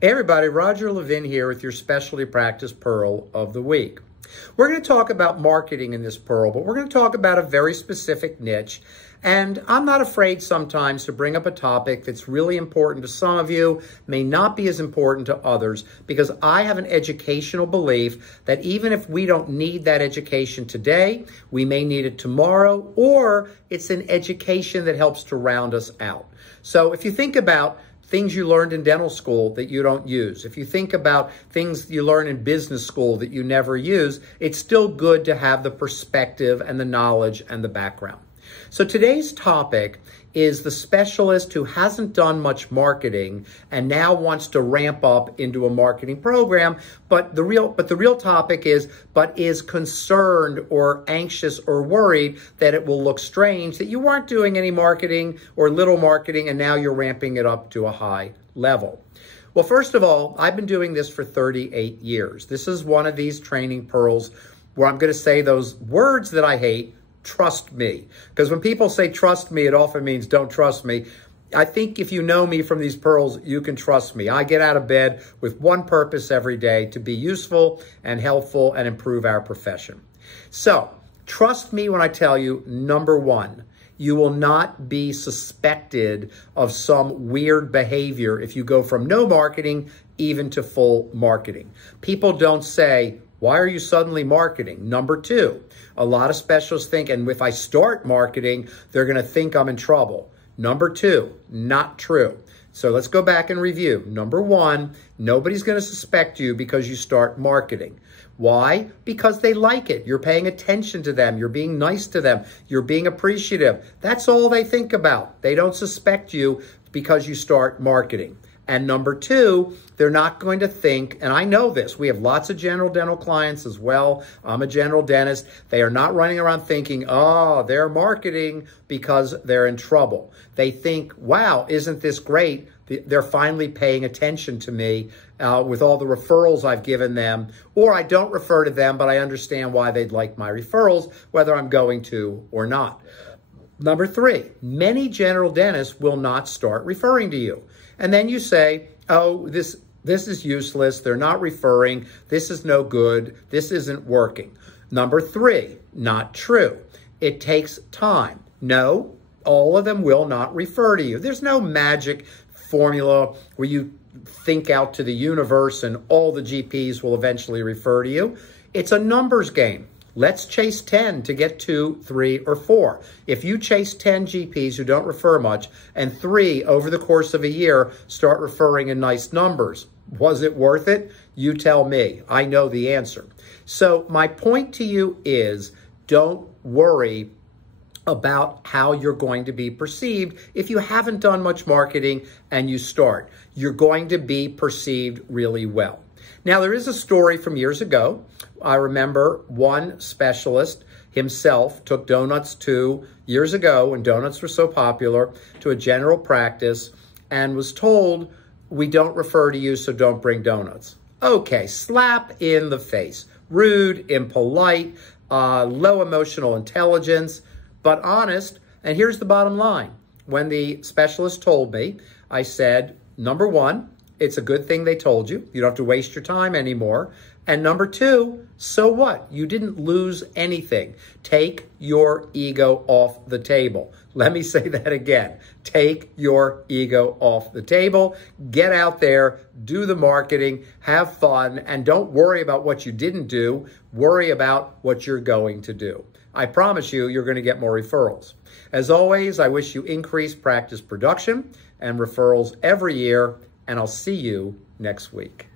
Hey everybody, Roger Levin here with your Specialty Practice Pearl of the Week. We're going to talk about marketing in this Pearl, but we're going to talk about a very specific niche. And I'm not afraid sometimes to bring up a topic that's really important to some of you, may not be as important to others, because I have an educational belief that even if we don't need that education today, we may need it tomorrow, or it's an education that helps to round us out. So if you think about things you learned in dental school that you don't use, if you think about things you learn in business school that you never use, it's still good to have the perspective and the knowledge and the background. So today's topic is the specialist who hasn't done much marketing and now wants to ramp up into a marketing program, but the real topic is concerned or anxious or worried that it will look strange that you weren't doing any marketing or little marketing and now you're ramping it up to a high level. Well, first of all, I've been doing this for 38 years. This is one of these training pearls where I'm going to say those words that I hate. Trust me. Because when people say trust me, it often means don't trust me. I think if you know me from these pearls, you can trust me. I get out of bed with one purpose every day: to be useful and helpful and improve our profession. So trust me when I tell you, number one, you will not be suspected of some weird behavior if you go from no marketing even to full marketing. People don't say, why are you suddenly marketing? Number two, a lot of specialists think, and if I start marketing, they're going to think I'm in trouble. Number two, not true. So let's go back and review. Number one, nobody's going to suspect you because you start marketing. Why? Because they like it. You're paying attention to them. You're being nice to them. You're being appreciative. That's all they think about. They don't suspect you because you start marketing. And number two, they're not going to think, and I know this, we have lots of general dental clients as well. I'm a general dentist. They are not running around thinking, oh, they're marketing because they're in trouble. They think, wow, isn't this great? They're finally paying attention to me with all the referrals I've given them, or I don't refer to them, but I understand why they'd like my referrals, whether I'm going to or not. Number three, many general dentists will not start referring to you. And then you say, oh, this is useless. They're not referring. This is no good. This isn't working. Number three, not true. It takes time. No, all of them will not refer to you. There's no magic formula where you think out to the universe and all the GPs will eventually refer to you. It's a numbers game. Let's chase 10 to get 2, 3, or 4. If you chase 10 GPs who don't refer much and 3 over the course of a year start referring in nice numbers, was it worth it? You tell me. I know the answer. So my point to you is, don't worry about how you're going to be perceived if you haven't done much marketing and you start. You're going to be perceived really well. Now, there is a story from years ago. I remember one specialist himself took donuts years ago when donuts were so popular, to a general practice and was told, we don't refer to you, so don't bring donuts. Okay, slap in the face. Rude, impolite, low emotional intelligence, but honest. And here's the bottom line. When the specialist told me, I said, number one, it's a good thing they told you. You don't have to waste your time anymore. And number two, so what? You didn't lose anything. Take your ego off the table. Let me say that again. Take your ego off the table. Get out there, do the marketing, have fun, and don't worry about what you didn't do. Worry about what you're going to do. I promise you, you're going to get more referrals. As always, I wish you increased practice production and referrals every year, and I'll see you next week.